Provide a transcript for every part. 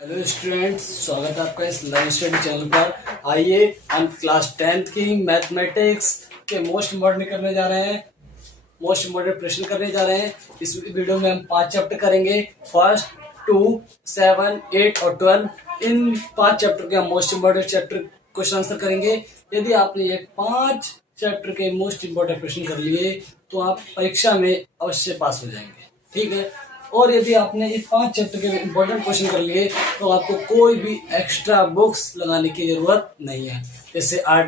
Hello students, स्वागत है आपका इस लाइव स्टडी चैनल पर। आइए हम क्लास 10th की मैथमेटिक्स के मोस्ट इम्पोर्टेंट करने जा रहे हैं, मोस्ट इम्पोर्टेंट प्रश्न करने जा रहे हैं। इस वीडियो में हम 5 चैप्टर करेंगे, फर्स्ट 2 7 8 और 12। इन 5 चैप्टर के हम most important chapter question answer करेंगे। यदि आपने ये 5 चैप्टर के मोस्ट इम्पोर्टेंट प्रश्न कर लिए तो आप परीक्षा में अवश्य पास हो जाएंगे, ठीक है। और यदि आपने ये 5 चैप्टर के इम्पोर्टेंट क्वेश्चन कर लिए तो आपको कोई भी एक्स्ट्रा बुक्स लगाने की जरूरत नहीं है, जैसे R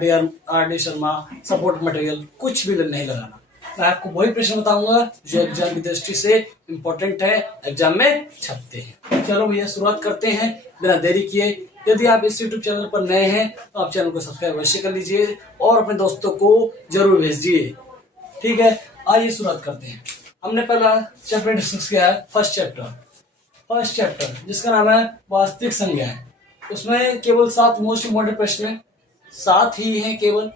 D Sharma support material कुछ भी नहीं लगाना। मैं आपको वही प्रश्न बताऊंगा जो एग्जाम की दृष्टि से इम्पोर्टेंट है, एग्जाम में छपते हैं। चलो भैया शुरुआत करते हैं बिना देरी किए। यदि आप इस यूट्यूब चैनल पर नए हैं तो आप चैनल को सब्सक्राइब अवश्य कर लीजिए और अपने दोस्तों को जरूर भेजिए, ठीक है। आइए शुरुआत करते हैं। हमने पहला चैप्टर डिस्कस किया है, फर्स्ट चैप्टर जिसका नाम है वास्तविक संख्याएं। उसमें केवल 7 मोस्ट इम्पोर्टेंट प्रश्न हैं, 7 ही हैं केवल।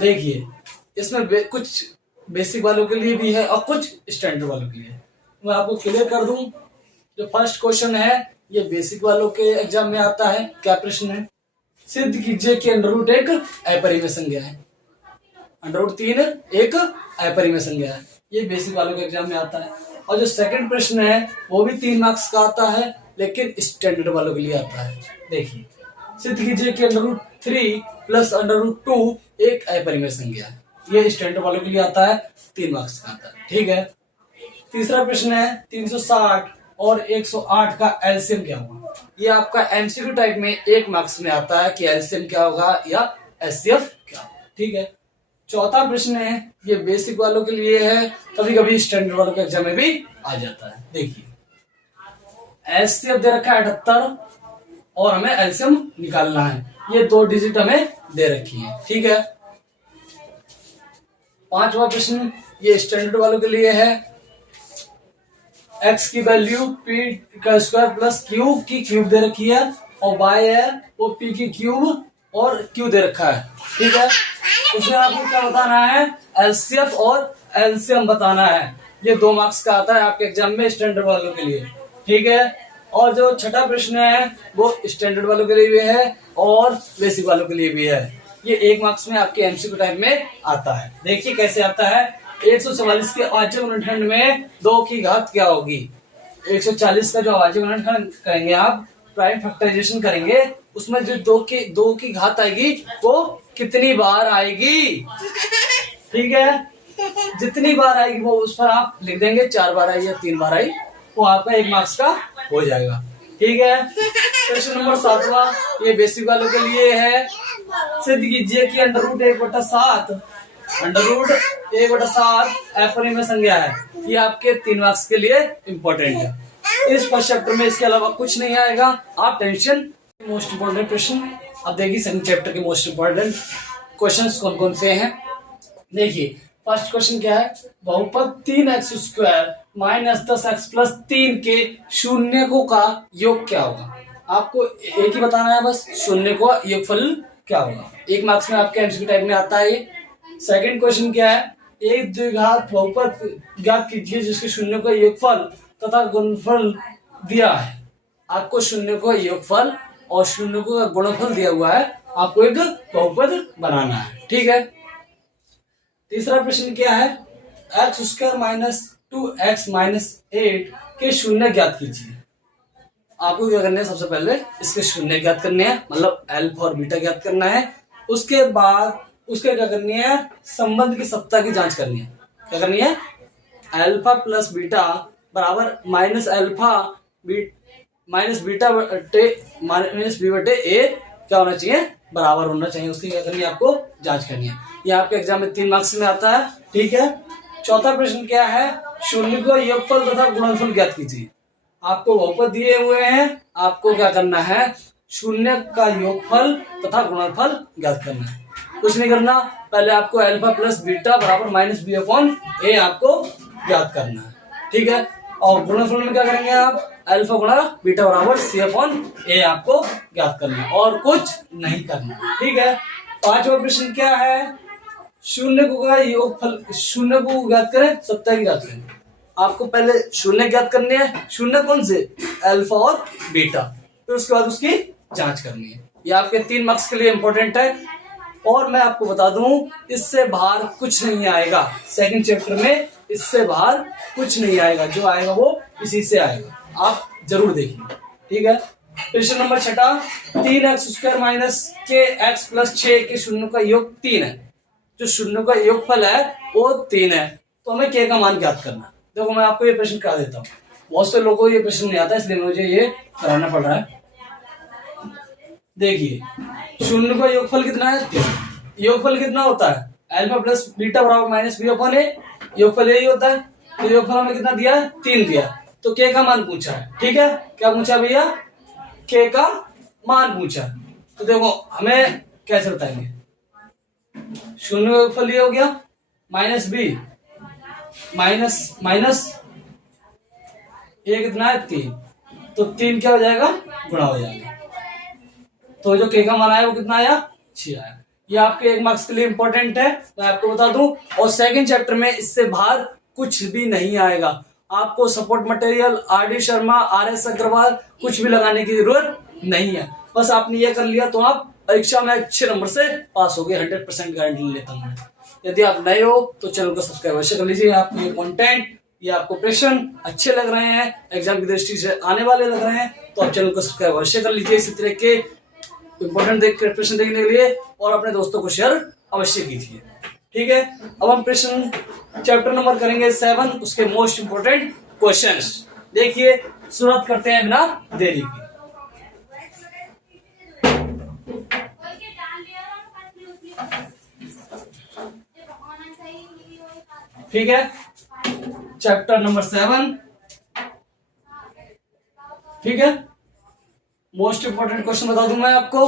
देखिए इसमें कुछ बेसिक वालों के लिए भी है और कुछ स्टैंडर्ड वालों के लिए। मैं आपको क्लियर कर दूं, जो फर्स्ट क्वेश्चन है ये बेसिक वालों के एग्जाम में आता है। क्या प्रश्न है? सिद्ध कीजिए कि अंडर रूट एक अपरिमेय संख्या है। अंडर रूट 3 एक अपरिमेय संख्या है, ये बेसिक वालों के एग्जाम में आता है। और जो सेकंड प्रश्न है वो भी 3 मार्क्स का आता है, लेकिन स्टैंडर्ड वालों के लिए आता है। देखिए, सिद्ध कीजिए कि under root 3 plus under root 2 एक अपरिमेय संख्या है। ये स्टैंडर्ड वालों के लिए आता है, 3 मार्क्स का आता है, ठीक है। तीसरा प्रश्न है 360 और 108 का एलसीएम क्या होगा। ये आपका एमसीक्यू टाइप में 1 मार्क्स में आता है कि एलसीएम क्या होगा या एचसीएफ क्या होगा, ठीक है। चौथा प्रश्न है ये बेसिक वालों के लिए है, कभी कभी स्टैंडर्ड वालों के एग्जाम में भी आ जाता है। देखिए एचसीएफ दे रखा है 78 और हमें एलसीएम निकालना है। ये 2 डिजिट हमें दे रखी है, ठीक है। पांचवा प्रश्न ये स्टैंडर्ड वालों के लिए है। एक्स की वैल्यू पी का स्क्वायर प्लस क्यू की क्यूब दे रखी है और वाई है वो पी की क्यूब और क्यू दे रखा है, ठीक है। उसमें आपको क्या बताना है? एलसीएफ और एलसीएम बताना है। ये 2 मार्क्स का आता है आपके एग्जाम में स्टैंडर्ड वालों के लिए, ठीक है। और जो छठा प्रश्न है वो स्टैंडर्ड वालों के लिए भी है और बेसिक वालों के लिए भी है। ये 1 मार्क्स में आपके एमसीक्यू टाइप में आता है। देखिए कैसे आता है। 144 के अभाज्य गुणनखंड में 2 की घात क्या होगी। 140 का जो अभाज्य गुणनखंड करेंगे आप, प्राइम फैक्टराइजेशन करेंगे, उसमें जो 2 की घात आएगी वो कितनी बार आएगी, ठीक है। जितनी बार आएगी वो उस पर आप लिख देंगे, 4 बार आई या 3 बार आई, वो आपका 1 मार्क्स का हो जाएगा, ठीक है। क्वेश्चन नंबर 7वां ये बेसिक वालों के लिए है। सिद्ध कीजिए कि अंडर रूट 1/7 अपरिमेय संख्या है। ये आपके 3 मार्क्स के लिए इंपॉर्टेंट है। इस फर्स्ट चैप्टर में इसके अलावा कुछ नहीं आएगा, आप टेंशन। मोस्ट इम्पोर्टेंट प्रश्न अब देखिए सेकंड चैप्टर के मोस्ट इम्पोर्टेंट क्वेश्चंस कौन कौन से हैं। देखिए फर्स्ट क्वेश्चन क्या है, बहुपद 3x² माइनस 10x प्लस 3 के शून्यकों का योग क्या होगा। आपको एक ही बताना है बस, शून्य को योगफल क्या होगा। 1 मार्क्स में आपके एमसीक्यू टाइप में आता है ये। सेकंड क्वेश्चन क्या है, एक द्विघात बहुपद ज्ञात कीजिए जिसके शून्य का योगफल तथा गुणनफल दिया है। आपको शून्य को योगफल और शून्य को गुणनफल दिया हुआ है, आपको एक बहुपद बनाना है, ठीक है। तीसरा प्रश्न क्या है, x² माइनस 2x माइनस 8 के शून्य ज्ञात कीजिए। आपको क्या करना है, सबसे पहले इसके शून्य ज्ञात करने हैं, मतलब अल्फा और बीटा ज्ञात करना है। उसके बाद उसके क्या करनी है, संबंध की सत्ता की जांच करनी है। क्या करनी है, अल्फा प्लस बीटा बराबर minus alpha minus beta minus B बटे ए क्या होना चाहिए, बराबर होना चाहिए। उसकी क्या करनी है, आपको जांच करनी है। ये आपके एग्जाम में 3 मार्क्स में आता है, ठीक है। चौथा प्रश्न क्या है, शून्य को योगफल तथा गुणनफल ज्ञात कीजिए। आपको बहुपद दिए हुए हैं, आपको क्या करना है, शून्य का योगफल तथा गुणनफल ज्ञात करना है। कुछ नहीं करना, पहले आपको अल्फा प्लस बीटा बराबर माइनस बी अपॉन ए आपको ज्ञात करना है, ठीक है। और गुणनफल में क्या करेंगे आप, अल्फा गुणा बीटा बराबर सी अपॉन ए आपको ज्ञात करना है और कुछ नहीं करना, ठीक है। 5वां प्रश्न क्या है, शून्य को का योगफल, शून्य को ज्ञात करें, सत्ता की ज्ञात करें। आपको पहले शून्य ज्ञात करने हैं। शून्य कौन से, अल्फा और बीटा। फिर उसके बाद उसकी जांच करनी है। ये आपके 3 मार्क्स के लिए इंपॉर्टेंट है। और मैं आपको बता दूं, इससे बाहर कुछ नहीं आएगा सेकंड चैप्टर में, इससे बाहर कुछ नहीं आएगा, जो आएगा वो इसी से आएगा, आप जरूर देखिए। ठीक है, क्वेश्चन नंबर 6, 3x² माइनस के x प्लस 6 के शून्यों का योग 3 है। जो शून्यों का योगफल है वो 3 है, तो हमें के का मान ज्ञात करना। देखो मैं आपको ये प्रश्न करा देता हूँ, बहुत से लोगों को ये प्रश्न नहीं आता, इसलिए मुझे ये कराना पड़ रहा है। देखिए शून्य का योगफल कितना है, 3। योगफल कितना होता है, अल्फा प्लस बीटा बराबर माइनस बी अपॉन ए, योगफल यही होता है। तो योगफल हमें कितना दिया, 3 दिया। तो के का मान पूछा है, ठीक है, क्या पूछा भैया, के का मान पूछा। तो देखो हमें कैसे बताएंगे, शून्य का योगफल ये हो गया माइनस बी माइनस माइनस ए कितना है 3, तो 3 क्या हो जाएगा, गुणा हो जाएगा। तो जो के का मान आया वो कितना आया, 6 आया। ये आपके 1 मार्क्स के लिए इंपॉर्टेंट है, मैं आपको बता दूं। और सेकंड चैप्टर में इससे बाहर कुछ भी नहीं आएगा। आपको support material R D. Sharma, R S. Agarwal कुछ भी लगाने की जरूरत नहीं है। बस आपने ये कर लिया तो आप परीक्षा में अच्छे नंबर से पास हो गए, 100% गारंटी लेता हूं। यदि आप नए हो तो चैनल को सब्सक्राइब अवश्य कर लीजिए। आपको ये कंटेंट, ये आपको प्रश्न अच्छे लग रहे हैं, एग्जाम की दृष्टि से आने वाले लग रहे हैं, तो आप चैनल को सब्सक्राइब अवश्य कर लीजिए इसी तरह के इंपॉर्टेंट प्रश्न देखने के लिए, और अपने दोस्तों को शेयर अवश्य कीजिए। ठीक है, अब हम प्रश्न चैप्टर नंबर करेंगे 7, उसके मोस्ट इंपोर्टेंट क्वेश्चंस। देखिए शुरुआत करते हैं बिना देरी की। ठीक है, चैप्टर नंबर 7, ठीक है, मोस्ट इंपोर्टेंट क्वेश्चन बता दूं मैं आपको।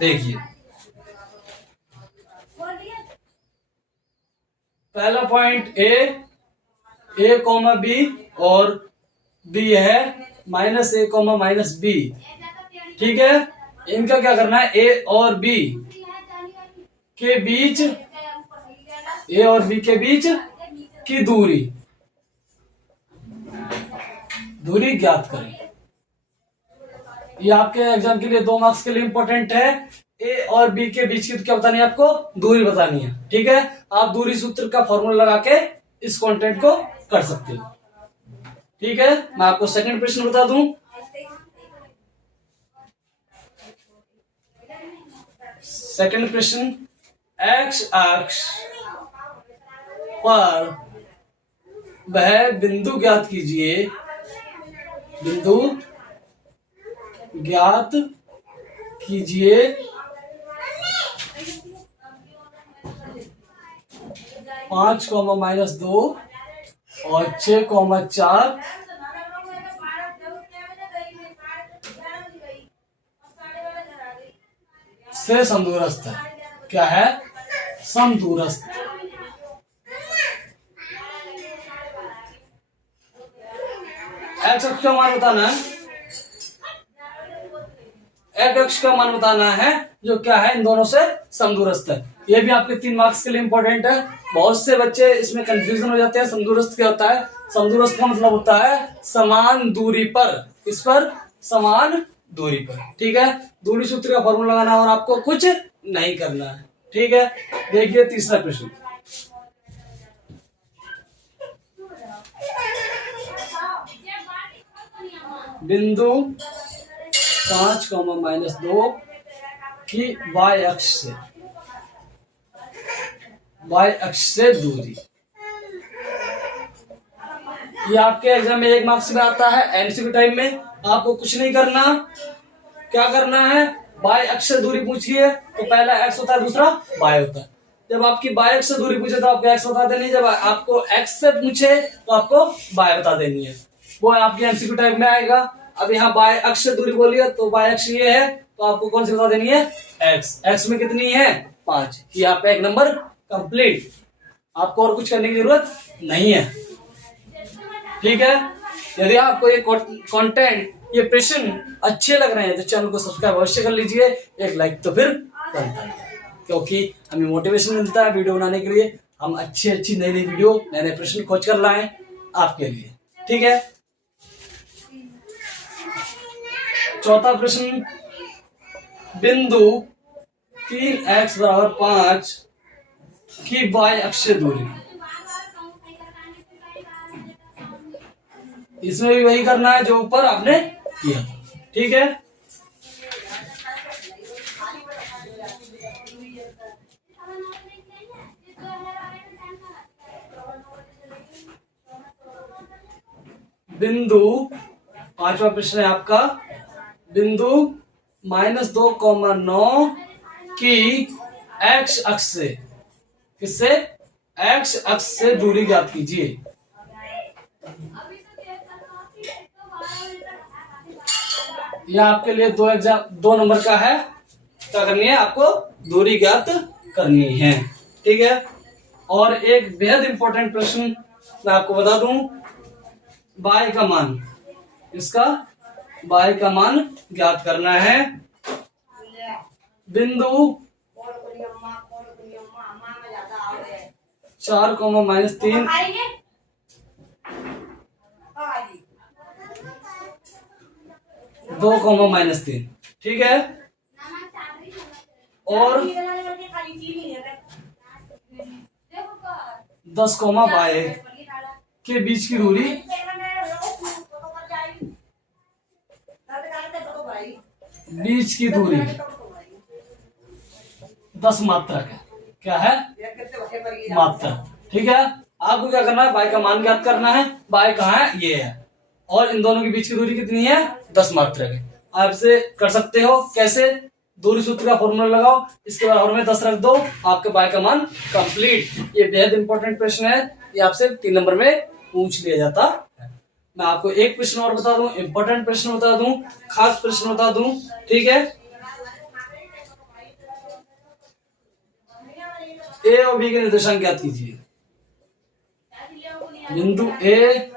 देखिए पहला पॉइंट ए कॉमा बी और बी है माइनस ए कॉमा माइनस बी। ठीक है, इनका क्या करना है, ए और बी के बीच, ए और बी के बीच की दूरी ज्ञात करें। ये आपके एग्जाम के लिए 2 मार्क्स के लिए इंपॉर्टेंट है। ए और बी के बीच की क्या बतानी है, आपको दूरी बतानी है। ठीक है, आप दूरी सूत्र का फॉर्मूला लगा के इस कंटेंट को कर सकते हो। ठीक है, मैं आपको सेकंड प्रश्न बता दूं। सेकंड प्रश्न, एक्स अक्ष पर वह बिंदु ज्ञात कीजिए, बिंदु ज्ञात कीजिए 5,-2 और 6,4 से समदूरस्थ है। क्या है, समदूरस्थ। एक्स अक्ष का मान बताना है, एक अक्ष का मान बताना है जो क्या है, इन दोनों से समदूरस्थ है। ये भी आपके 3 मार्क्स के लिए इंपॉर्टेंट है। बहुत से बच्चे इसमें कंफ्यूजन हो जाते हैं। समदूरस्थ क्या होता है, समदूरस्थ का मतलब होता है समान दूरी पर, इस पर समान दूरी पर। ठीक है, दूरी सूत्र का फॉर्मूला लगाना और आपको कुछ नहीं करना है। ठीक है, देखिए तीसरा प्रश्न, बिंदु 5,-2 की वाई अक्ष से दूरी। ये आपके एग्जाम में 1 मार्क्स में आता है, एमसीक्यू टाइप में। आपको कुछ नहीं करना, क्या करना है, वाई अक्ष से दूरी पूछिए तो पहला एक्स होता है, दूसरा वाई होता है। जब आपकी वाई अक्ष से दूरी पूछे तो आपको एक्स बता देनी है, जब आपको एक्स से पूछे तो आपको वाई बता देनी है। वो आपके एमसीक्यू टाइप में आएगा। अब यहाँ वाई अक्ष से दूरी बोली है तो वाई अक्ष ये है, तो आपको कौन सी बता देनी है, एक्स। एक्स में कितनी है, 5। ये आपका 1 नंबर कंप्लीट। आपको और कुछ करने की जरूरत नहीं है। ठीक है, यदि आपको ये कंटेंट, ये प्रश्न अच्छे लग रहे हैं तो चैनल को सब्सक्राइब अवश्य कर लीजिए। एक लाइक तो फिर बनता है, क्योंकि हमें मोटिवेशन मिलता है वीडियो बनाने के लिए। हम अच्छी नई वीडियो, नए प्रश्न खोज कर लाएं आपके लिए। ठीक है, चौथा प्रश्न, बिंदु 3x बराबर 5 की y अक्ष से दूरी। इसमें भी वही करना है जो ऊपर आपने किया। ठीक है, बिंदु, पांचवा प्रश्न है आपका, बिंदु -2,9 की x अक्ष से, किससे, x अक्ष से दूरी ज्ञात कीजिए। यह आपके लिए दो नंबर का है। क्या करनी है आपको, दूरी ज्ञात करनी है। ठीक है, और एक बेहद इंपॉर्टेंट प्रश्न मैं आपको बता दूं, y का मान, इसका y का मान ज्ञात करना है। बिंदु 4,-3 2,-3। ठीक है, और 10,y के बीच की दूरी, बीच की दूरी 10 मात्रक है। क्या है, मात्रक। ठीक है, आपको क्या करना है, y का मान ज्ञात करना है। y कहाँ है, ये है, और इन दोनों के बीच की दूरी कितनी है, 10 मात्रक है। आप इसे कर सकते हो कैसे, दूरी सूत्र का फॉर्मूला लगाओ, इसके बराबर में 10 रख दो, आपके y का मान कंप्लीट। ये बेहद इंपॉर्टेंट प्रश्न है, ये आपसे 3 नंबर में पूछ लिया जाता है। मैं आपको एक प्रश्न और बता दूं, इंपॉर्टेंट प्रश्न बता दूं, खास प्रश्न बता दूं। ठीक है, ए और बी के निर्देशांक ज्ञात कीजिए। बिंदु ए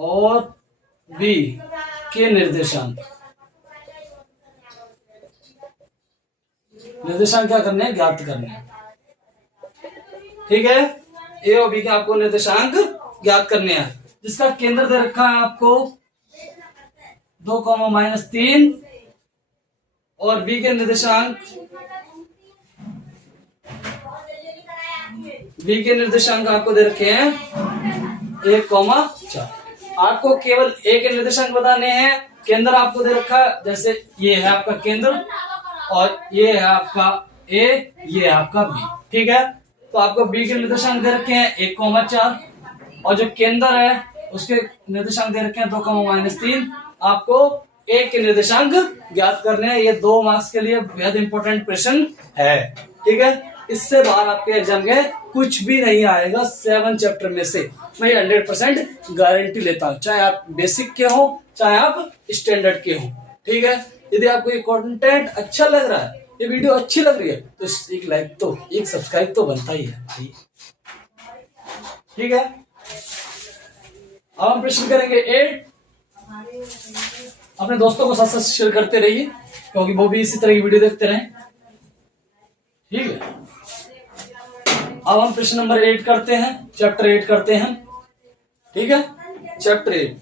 और बी के निर्देशांक, निर्देशांक क्या करने हैं, ज्ञात करने हैं। ठीक है, ए और बी के आपको निर्देशांक ज्ञात करने हैं, जिसका केंद्र दे रखा है आपको 2,-3, और बी के निर्देशांक, बी के निर्देशांक आपको दे रखे हैं 1,4। आपको केवल ए के निर्देशांक बताने हैं। केंद्र आपको दे रखा है, जैसे ये है आपका केंद्र, और ये है आपका ए, ये है आपका बी। ठीक है, तो आपको बी के निर्देशांक दे रखे हैं 1,4, और जो केंद्र है उसके निर्देशांक दे रखे हैं 2,-3। आपको ए के निर्देशांक ज्ञात करने हैं। ये 2 मार्क्स के लिए बेहद इंपॉर्टेंट प्रश्न है। ठीक है, इससे बाहर आपके एग्जाम के कुछ भी नहीं आएगा 7 चैप्टर में से, मैं 100% गारंटी लेता हूँ, चाहे आप बेसिक के हो चाहे आप स्टैंडर्ड के हो। ठीक है, यदि आपको ये कंटेंट अच्छा लग रहा है, ये वीडियो अच्छी लग रही है, तो एक लाइक तो, एक सब्सक्राइब तो बनता ही है। ठीक है, अब हम प्रश्न करेंगे 8। अपने दोस्तों को साथ साथ शेयर करते रहिए, क्योंकि वो भी इसी तरह की वीडियो देखते रहें। ठीक है, अब हम प्रश्न नंबर 8 करते हैं, चैप्टर 8 करते हैं। ठीक है, चैप्टर 8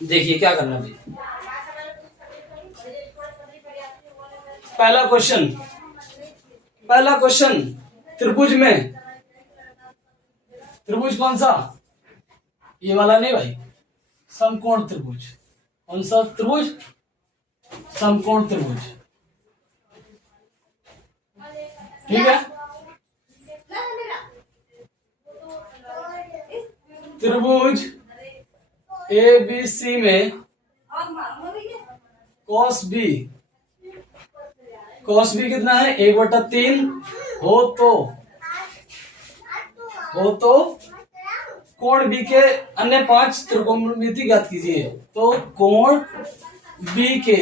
देखिए क्या करना भाई। पहला क्वेश्चन, त्रिभुज में, त्रिभुज कौन सा, ये वाला नहीं भाई, समकोण त्रिभुज। कौन सा त्रिभुज, समकोण त्रिभुज। ठीक है, त्रिभुज ABC में cos B कितना है, 1/3 हो तो कोण B के अन्य 5 त्रिकोणमिति ज्ञात कीजिए। तो कोण B के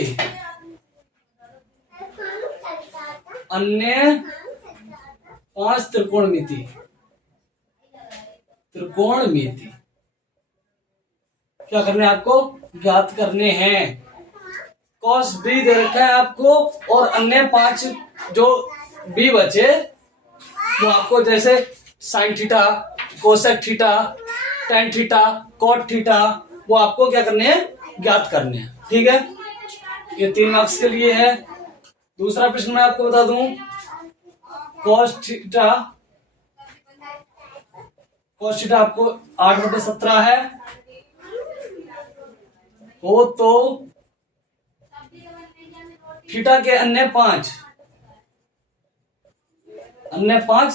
अन्य 5 त्रिकोणमिति क्या करने हैं आपको, ज्ञात करने हैं। cos B दे रखा है आपको, और अन्य 5 जो B बचे वो आपको, जैसे sin theta, cosec theta, tan theta, cot theta, वो आपको क्या करने हैं, ज्ञात करने हैं। ठीक है, ये 3 मार्क्स के लिए है। दूसरा प्रश्न मैं आपको बता दूं, कॉस थीटा आपको 8/17 है, हो तो थीटा के अन्य पांच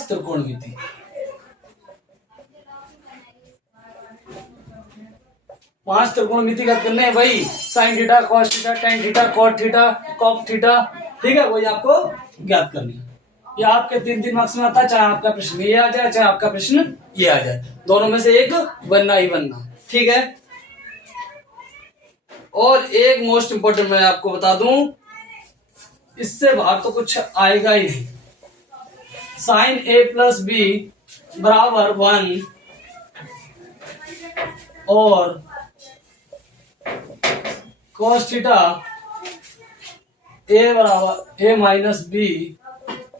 त्रिकोणमिति। पांच त्रिकोणमिति का करने हैं भाई, sine theta, cos theta, tan theta, cot theta, कॉप थीटा। ठीक है, वही आपको ज्ञात करनी है। ये आपके 3 मार्क्स में आता है, चाहे आपका प्रश्न ये आ जाए, चाहे आपका प्रश्न ये आ जाए, दोनों में से एक बनना ही बनना। ठीक है, और एक मोस्ट इंपोर्टेंट मैं आपको बता दूं, इससे बाहर तो कुछ आएगा ही नहीं। साइन ए प्लस बी बराबर 1 और कॉस थीटा ए बराबर ए माइनस बी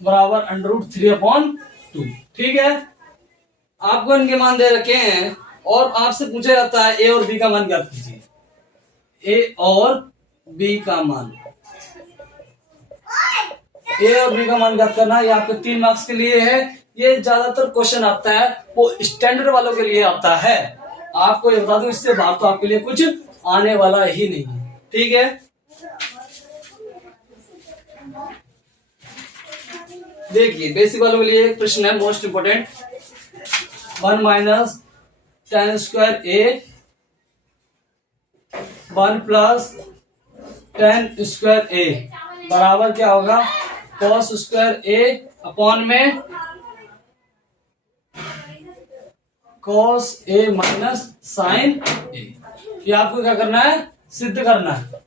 बराबर √3/2। ठीक है, आपको इनके मान दे रखे हैं और आपसे पूछा जाता है ए और बी का मान ज्ञात कीजिए। ए और बी का मान, ए और बी का मान ज्ञात करना, ये आपके 3 मार्क्स के लिए है। ये ज्यादातर क्वेश्चन आता है वो स्टैंडर्ड वालों के लिए आता है। आपको ये बता दूं, इससे बाहर तो आपके लिए कुछ आने वाला ही नहीं। ठीक है, देखिए बेसिक वालों के लिए एक प्रश्न है most important, 1 minus tan square A 1 plus tan square A बराबर क्या होगा, cos स्क्वायर ए अपॉन में cos A minus sine A. ये आपको क्या करना है, सिद्ध करना है।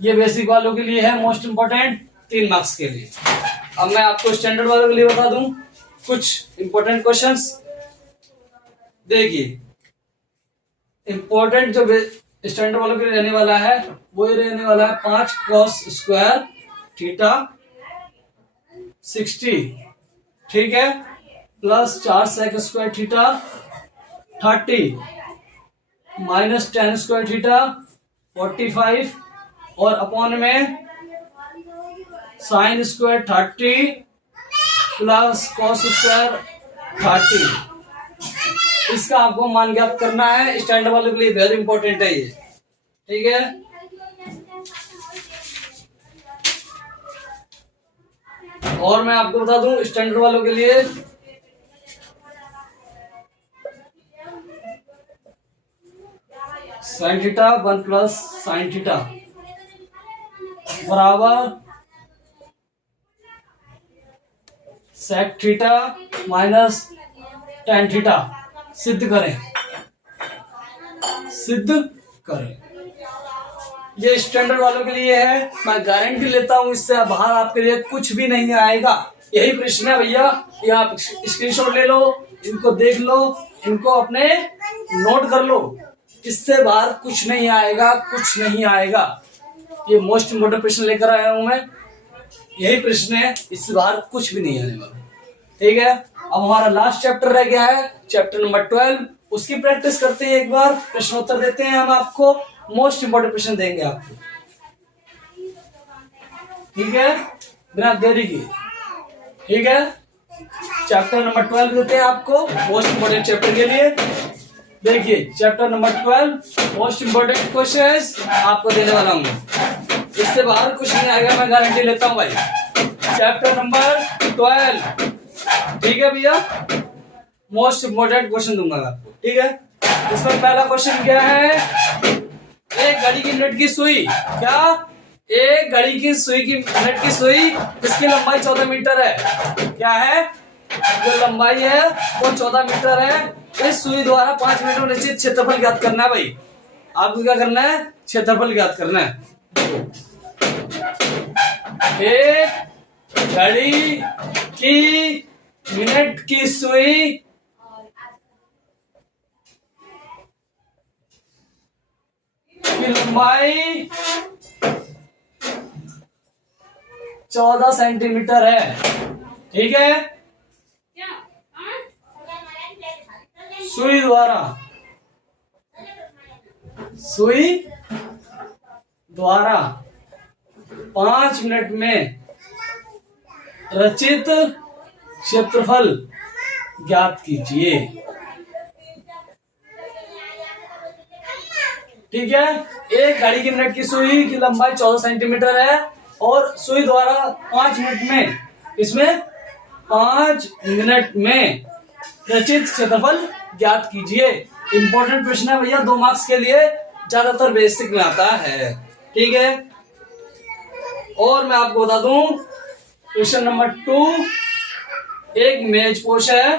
ये बेसिक वालों के लिए है मोस्ट इंपोर्टेंट, 3 मार्क्स के लिए। अब मैं आपको स्टैंडर्ड वालों के लिए बता दूं कुछ इंपोर्टेंट क्वेश्चंस। देखिए, इंपोर्टेंट जो स्टैंडर्ड वालों के लिए रहने वाला है वो ये रहने वाला है 5 cos स्क्वायर थीटा 60, ठीक है, plus 4 sec square theta 30 minus tan square theta 45 और अपॉन में sine square 30 plus cos square 30। इसका आपको मान ज्ञात करना है। स्टैंडर्ड वालों के लिए वेरी इंपॉर्टेंट है ये। ठीक है, और मैं आपको बता दूं स्टैंडर्ड वालों के लिए sine theta 1 plus sine theta बराबर sec theta minus tan theta सिद्ध करें। ये स्टैंडर्ड वालों के लिए है। मैं गारंटी लेता हूं इससे बाहर आपके लिए कुछ भी नहीं आएगा। यही प्रश्न है भैया, ये आप स्क्रीनशॉट ले लो, इनको देख लो, इनको अपने नोट कर लो। इससे बाहर कुछ नहीं आएगा, कुछ नहीं आएगा। ये मोस्ट इम्पोर्टेंट प्रश्न लेकर आया हूं मैं, यही प्रश्न है, इससे बाहर कुछ भी नहीं आने वाला। ठीक है, अब हमारा लास्ट चैप्टर रह गया है, चैप्टर नंबर 12। उसकी प्रैक्टिस करते हैं, एक बार प्रश्न उत्तर देते हैं। हम आपको मोस्ट इंपोर्टेंट प्रश्न देंगे आपको, ठीक है, बिना देरी के। ठीक है, चैप्टर नंबर 12 देते हैं आपको मोस्ट इंपोर्टेंट चैप्टर के लिए। देखिए chapter number 12 most important questions आपको देने वाला हूँ। इससे बाहर कुछ नहीं आएगा, मैं गारंटी लेता हूँ भाई। चैप्टर नंबर 12, ठीक है भैया, मोस्ट इंपोर्टेंट क्वेश्चन दूंगा आपको। ठीक है, इसमें पहला क्वेश्चन क्या है, एक घड़ी की मिनट की सुई, क्या एक घड़ी की सुई की मिनट की सुई जिसकी लंबाई 14 मीटर है, क्या है, जो लंबाई है वो 14 मीटर है। इस सुई द्वारा 5 मिनट में निश्चित क्षेत्रफल ज्ञात करना है। भाई आपको क्या करना है, क्षेत्रफल ज्ञात करना है। एक घड़ी की मिनट की सुई की लंबाई 14 सेंटीमीटर है। ठीक है, सुई द्वारा 5 मिनट में रचित क्षेत्रफल ज्ञात कीजिए। ठीक है, एक घड़ी की मिनट की सुई की लंबाई 14 सेंटीमीटर है और सुई द्वारा 5 मिनट में, इसमें 5 मिनट में रचित क्षेत्रफल ज्ञात कीजिए। इंपॉर्टेंट प्रश्न है भैया, 2 मार्क्स के लिए, ज्यादातर बेसिक में आता है। ठीक है, और मैं आपको बता दूं क्वेश्चन नंबर 2, एक मेजपोश है।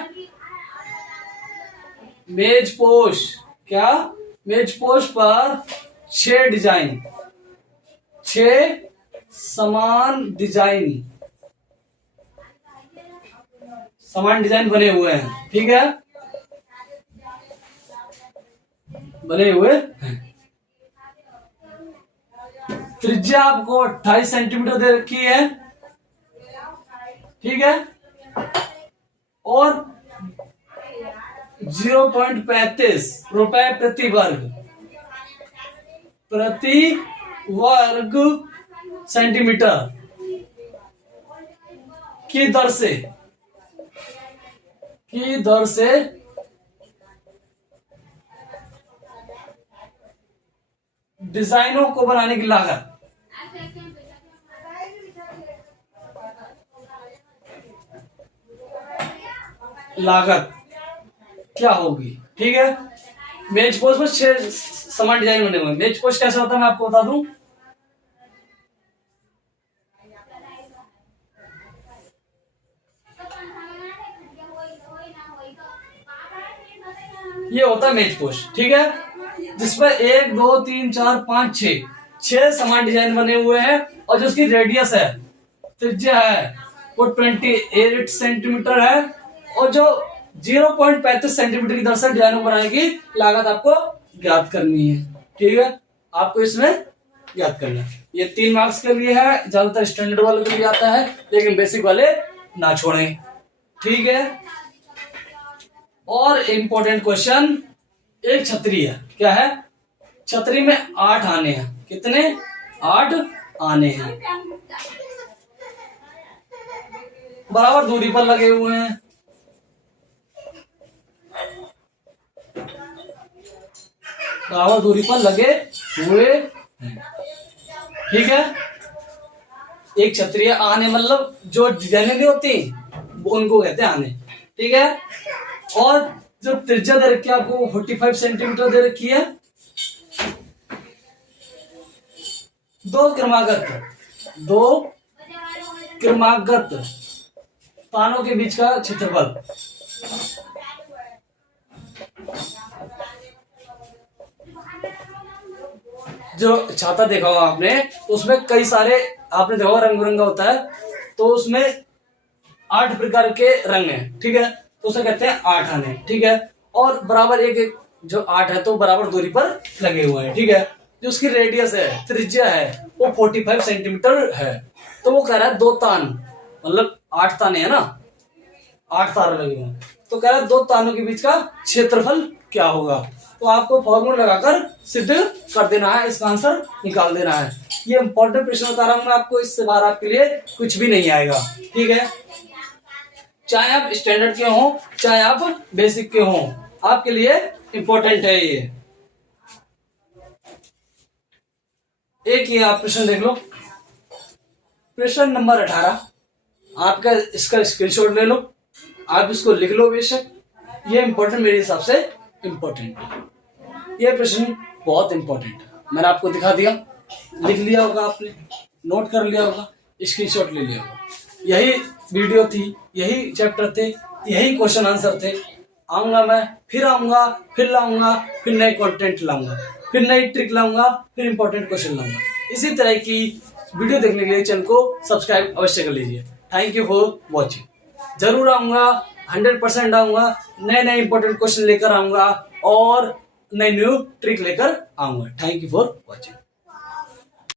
मेजपोश, क्या? मेजपोश पर 6 डिजाइन, 6 समान डिजाइन बने हुए हैं। ठीक है, बने हुए हैं। त्रिज्या आपको 28 सेंटीमीटर दे रखी है। ठीक है, और 0.35 रुपए प्रति वर्ग सेंटीमीटर की दर से डिजाइनों को बनाने की लागत क्या होगी। ठीक है, मेजपोश में 6 समान डिजाइन बने हुए। मेजपोश कैसा होता है मैं आपको बता दूं। ये होता है मेजपोश। ठीक है, जिसमें 1 2 3 4 5 6 समान डिजाइन बने हुए हैं और जो उसकी रेडियस है, त्रिज्या है, वो 28 सेंटीमीटर है और जो 0.35 सेंटीमीटर की दर से डिजाइन बनाने की लागत आपको ज्ञात करनी है। ठीक है, आपको इसमें ज्ञात करना है। ये 3 मार्क्स के लिए है, ज्यादातर स्टैंडर्ड वाले के लिए आता है, लेकिन बेसिक वाले ना छोड़ें। ठीक है, और इंपॉर्टेंट क्वेश्चन, एक छतरी है। क्या है? छतरी में 8 आने हैं। कितने? 8 आने हैं, बराबर दूरी पर लगे हुए हैं। बराबर दूरी पर लगे हुए हैं। ठीक है, एक छतरी है। आने मतलब जो डिजाइनें नहीं होती उनको कहते हैं आने। ठीक है, और जो त्रिज्या दे रखी है आपको 45 सेंटीमीटर दे रखी है। 2 क्रमागत तानों के बीच का क्षेत्रफल। जो छाता देखा होगा आपने, उसमें कई सारे आपने देखा होगा रंग बिरंगा होता है, तो उसमें 8 प्रकार के रंग हैं। ठीक है, तो उसे कहते हैं 8 आने। ठीक है, और बराबर एक जो 8 है तो बराबर दूरी पर लगे हुए हैं। ठीक है, जो उसकी रेडियस है, त्रिज्या है, वो 45 सेंटीमीटर है। तो वो कह रहा है 2 तान, मतलब 8 ताने है ना, 8 तारे लगे हुए हैं, तो कह रहा है 2 तानों के बीच का क्षेत्रफल क्या होगा। तो आपको फॉर्मूला लगाकर सिद्ध कर देना है, इसका आंसर निकाल देना है। ये इंपॉर्टेंट प्रश्न बता रहा हूं मैं आपको, इससे बाहर आपके लिए कुछ भी नहीं आएगा। ठीक है, चाहे आप स्टैंडर्ड के हो चाहे आप बेसिक के हो, आपके लिए इंपॉर्टेंट है ये। एक ये आप प्रश्न देख लो, प्रश्न नंबर 18। आपका इसका स्क्रीनशॉट ले लो, आप इसको लिख लो बेशक, ये इंपॉर्टेंट मेरे हिसाब से इंपॉर्टेंट है। ये प्रश्न बहुत इंपॉर्टेंट है, मैंने आपको दिखा दिया, लिख लिया होगा आपने, नोट कर लिया होगा, स्क्रीनशॉट ले लिया होगा। यही वीडियो थी, यही चैप्टर थे, यही क्वेश्चन आंसर थे। आऊंगा मैं, फिर आऊंगा, फिर लाऊंगा, फिर नए कंटेंट लाऊंगा, फिर नई ट्रिक लाऊंगा, फिर इंपॉर्टेंट क्वेश्चन लाऊंगा। इसी तरह की वीडियो देखने के लिए चैनल को सब्सक्राइब अवश्य कर लीजिए। Thank you for watching. जरूर आऊंगा, 100% आऊंगा, नए नए इंपॉर्टेंट क्वेश्चन लेकर आऊंगा और नई न्यू ट्रिक लेकर आऊंगा। Thank you for watching.